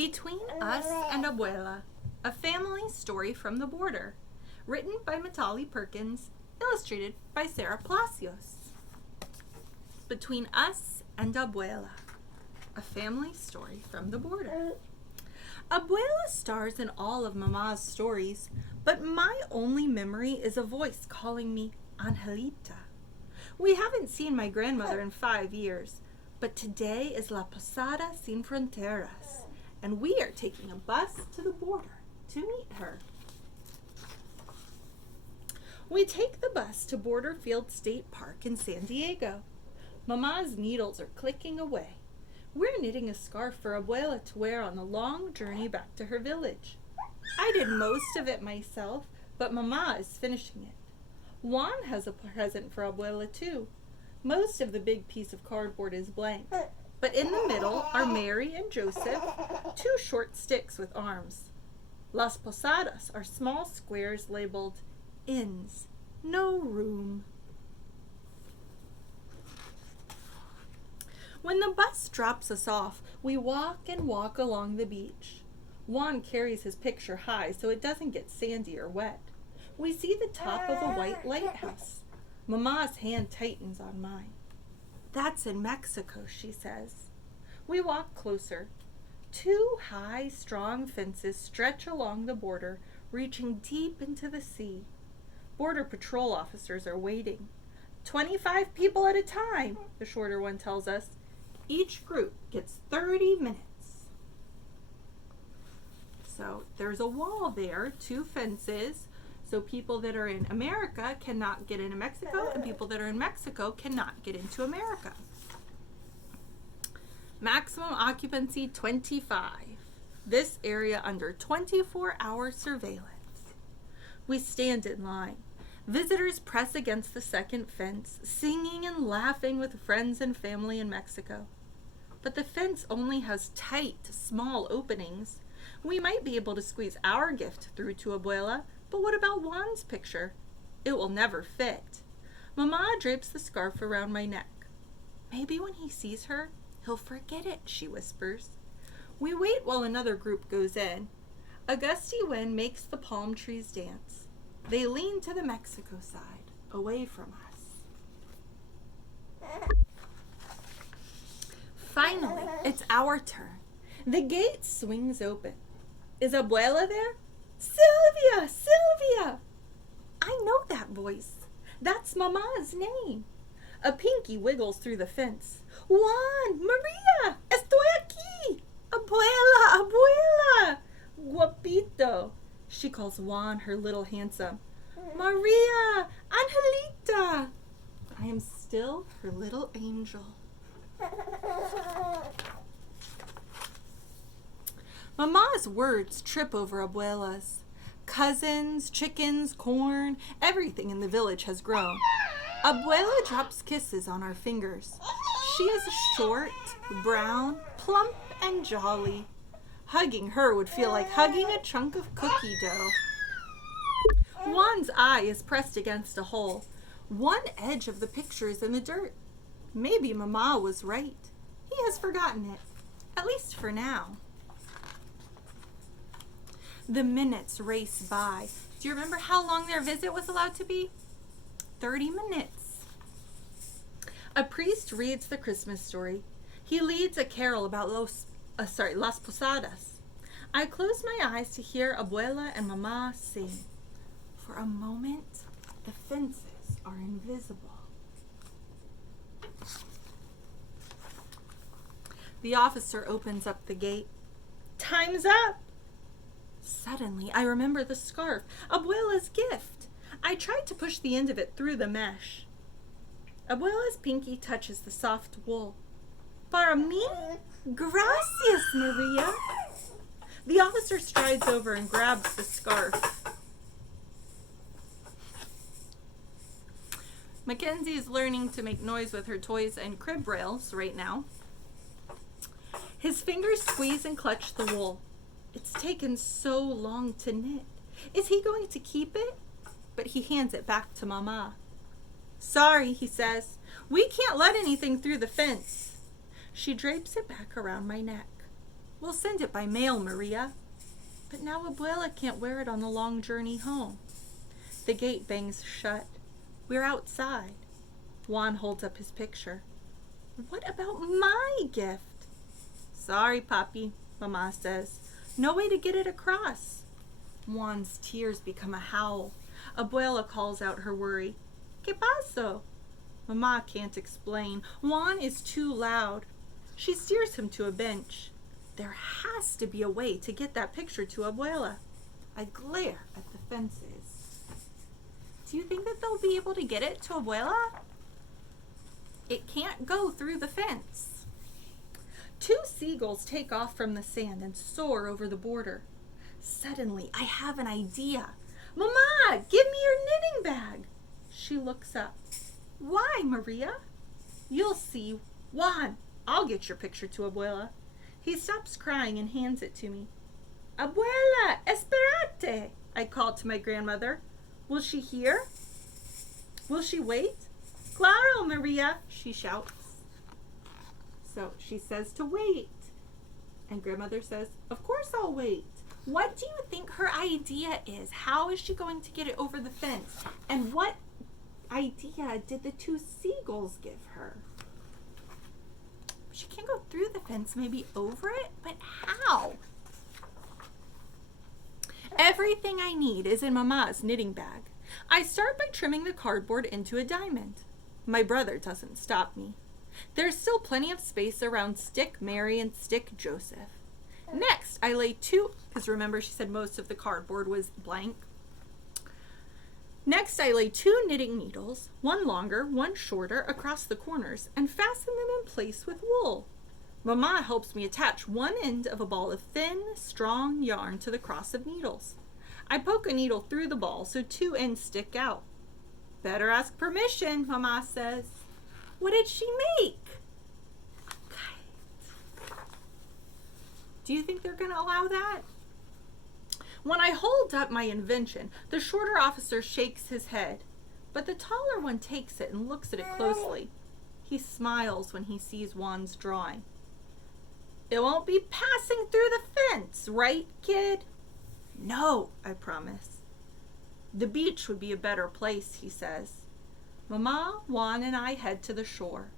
Between Us and Abuela, a family story from the border. Written by Mitali Perkins, illustrated by Sarah Palacios. Between Us and Abuela, a family story from the border. Abuela stars in all of Mama's stories, but my only memory is a voice calling me Angelita. We haven't seen my grandmother in 5 years, but today is La Posada Sin Fronteras, and we are taking a bus to the border to meet her. We take the bus to Borderfield State Park in San Diego. Mama's needles are clicking away. We're knitting a scarf for Abuela to wear on the long journey back to her village. I did most of it myself, but Mama is finishing it. Juan has a present for Abuela too. Most of the big piece of cardboard is blank, but in the middle are Mary and Joseph, 2 short sticks with arms. Las Posadas are small squares labeled inns, no room. When the bus drops us off, we walk and walk along the beach. Juan carries his picture high so it doesn't get sandy or wet. We see the top of a white lighthouse. Mama's hand tightens on mine. That's in Mexico, she says. We walk closer. 2 high, strong fences stretch along the border, reaching deep into the sea. Border patrol officers are waiting. 25 people at a time, the shorter one tells us. Each group gets 30 minutes. So there's a wall there, 2 fences. So people that are in America cannot get into Mexico, and people that are in Mexico cannot get into America. Maximum occupancy 25. This area under 24-hour surveillance. We stand in line. Visitors press against the second fence, singing and laughing with friends and family in Mexico. But the fence only has tight, small openings. We might be able to squeeze our gift through to Abuela, but what about Juan's picture? It will never fit. Mama drapes the scarf around my neck. Maybe when he sees her, he'll forget it, she whispers. We wait while another group goes in. A gusty wind makes the palm trees dance. They lean to the Mexico side, away from us. Finally, it's our turn. The gate swings open. Is Abuela there? Sylvia! Sylvia! I know that voice. That's Mama's name. A pinky wiggles through the fence. Juan! Maria! Estoy aquí! Abuela! Abuela! Guapito! She calls Juan her little handsome. Maria! Angelita! I am still her little angel. Mama's words trip over Abuela's. Cousins, chickens, corn, everything in the village has grown. Abuela drops kisses on our fingers. She is short, brown, plump, and jolly. Hugging her would feel like hugging a chunk of cookie dough. Juan's eye is pressed against a hole. One edge of the picture is in the dirt. Maybe Mama was right. He has forgotten it, at least for now. The minutes race by. Do you remember how long their visit was allowed to be? 30 minutes. A priest reads the Christmas story. He leads a carol about Las Posadas. I close my eyes to hear Abuela and Mama sing. For a moment, the fences are invisible. The officer opens up the gate. Time's up! Suddenly, I remember the scarf, Abuela's gift. I tried to push the end of it through the mesh. Abuela's pinky touches the soft wool. Para mí? Gracias, Maria. The officer strides over and grabs the scarf. Mackenzie is learning to make noise with her toys and crib rails right now. His fingers squeeze and clutch the wool. It's taken so long to knit. Is he going to keep it? But he hands it back to Mama. Sorry, he says. We can't let anything through the fence. She drapes it back around my neck. We'll send it by mail, Maria. But now Abuela can't wear it on the long journey home. The gate bangs shut. We're outside. Juan holds up his picture. What about my gift? Sorry, Papi, Mamá says. No way to get it across. Juan's tears become a howl. Abuela calls out her worry. ¿Qué pasó? Mamá can't explain. Juan is too loud. She steers him to a bench. There has to be a way to get that picture to Abuela. I glare at the fences. Do you think that they'll be able to get it to Abuela? It can't go through the fence. 2 seagulls take off from the sand and soar over the border. Suddenly, I have an idea. Mamá, give me your knitting bag. She looks up. Why, Maria? You'll see. Juan, I'll get your picture to Abuela. He stops crying and hands it to me. Abuela, esperate, I call to my grandmother. Will she hear? Will she wait? Claro, Maria, she shouts. So she says to wait. And grandmother says, of course I'll wait. What do you think her idea is? How is she going to get it over the fence? And what idea did the 2 seagulls give her? She can't go through the fence, maybe over it, but how? Everything I need is in Mama's knitting bag. I start by trimming the cardboard into a diamond. My brother doesn't stop me. There's still plenty of space around stick Mary and stick Joseph. Next, I lay 2, because remember she said most of the cardboard was blank. Next, I lay 2 knitting needles, one longer, one shorter, across the corners, and fasten them in place with wool. Mamá helps me attach one end of a ball of thin, strong yarn to the cross of needles. I poke a needle through the ball so 2 ends stick out. Better ask permission, Mamá says. What did she make? Okay. Do you think they're going to allow that? When I hold up my invention, the shorter officer shakes his head, but the taller one takes it and looks at it closely. He smiles when he sees Juan's drawing. It won't be passing through the fence, right, kid? No, I promise. The beach would be a better place, he says. Mamá, Juan, and I head to the shore.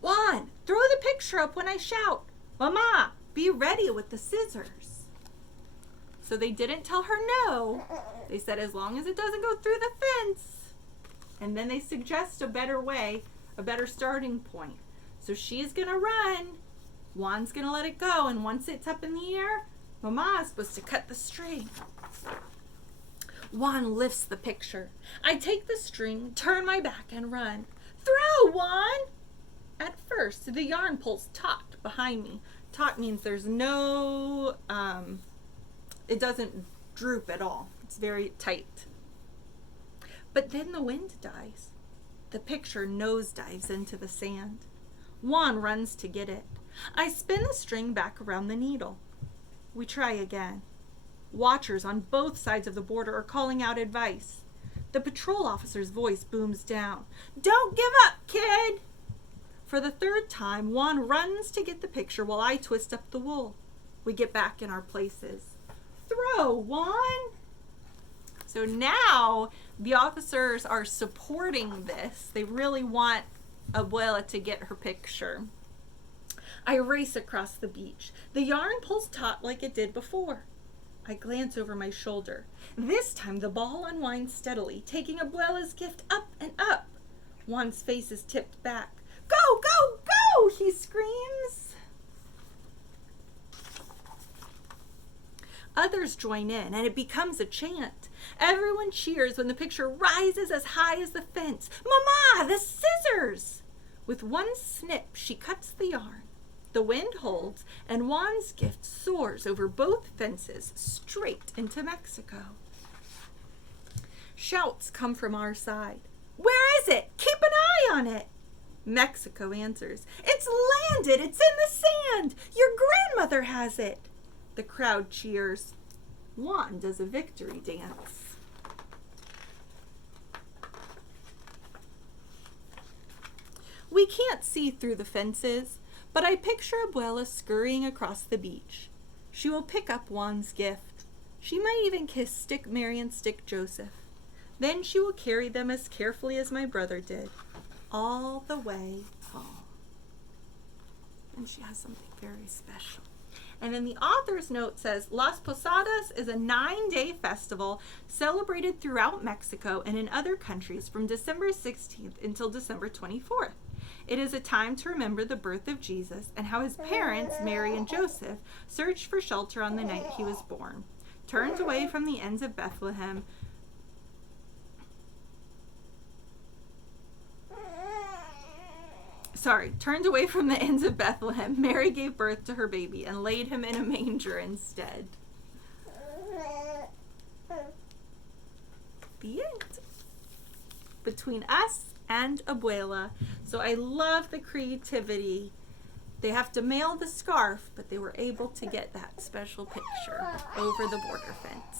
Juan, throw the picture up when I shout. Mamá, be ready with the scissors. So they didn't tell her no. They said as long as it doesn't go through the fence. And then they suggest a better way, a better starting point. So she's going to run. Juan's going to let it go. And once it's up in the air, Mamá is supposed to cut the string. Juan lifts the picture. I take the string, turn my back, and run. Throw, Juan! At first, the yarn pulls taut behind me. Taut means there's no... it doesn't droop at all. It's very tight. But then the wind dies. The picture nosedives into the sand. Juan runs to get it. I spin the string back around the needle. We try again. Watchers on both sides of the border are calling out advice. The patrol officer's voice booms down. Don't give up, kid! For the 3rd time, Juan runs to get the picture while I twist up the wool. We get back in our places. Throw, Juan! So now the officers are supporting this. They really want Abuela to get her picture. I race across the beach. The yarn pulls taut like it did before. I glance over my shoulder. This time the ball unwinds steadily, taking Abuela's gift up and up. Juan's face is tipped back. Go, go, go! He screams. Others join in, and it becomes a chant. Everyone cheers when the picture rises as high as the fence. Mamá, the scissors! With one snip, she cuts the yarn. The wind holds, and Juan's gift soars over both fences straight into Mexico. Shouts come from our side. Where is it? Keep an eye on it. Mexico answers. It's landed. It's in the sand. Your grandmother has it. The crowd cheers. Juan does a victory dance. We can't see through the fences, but I picture Abuela scurrying across the beach. She will pick up Juan's gift. She might even kiss Stick Mary and Stick Joseph. Then she will carry them as carefully as my brother did, all the way home. And she has something very special. And then the author's note says, Las Posadas is a 9-day festival celebrated throughout Mexico and in other countries from December 16th until December 24th. It is a time to remember the birth of Jesus and how his parents, Mary and Joseph, searched for shelter on the night he was born. Turned away from the ends of Bethlehem, Mary gave birth to her baby and laid him in a manger instead. The end. Between us and Abuela. So I love the creativity. They have to mail the scarf, but they were able to get that special picture over the border fence.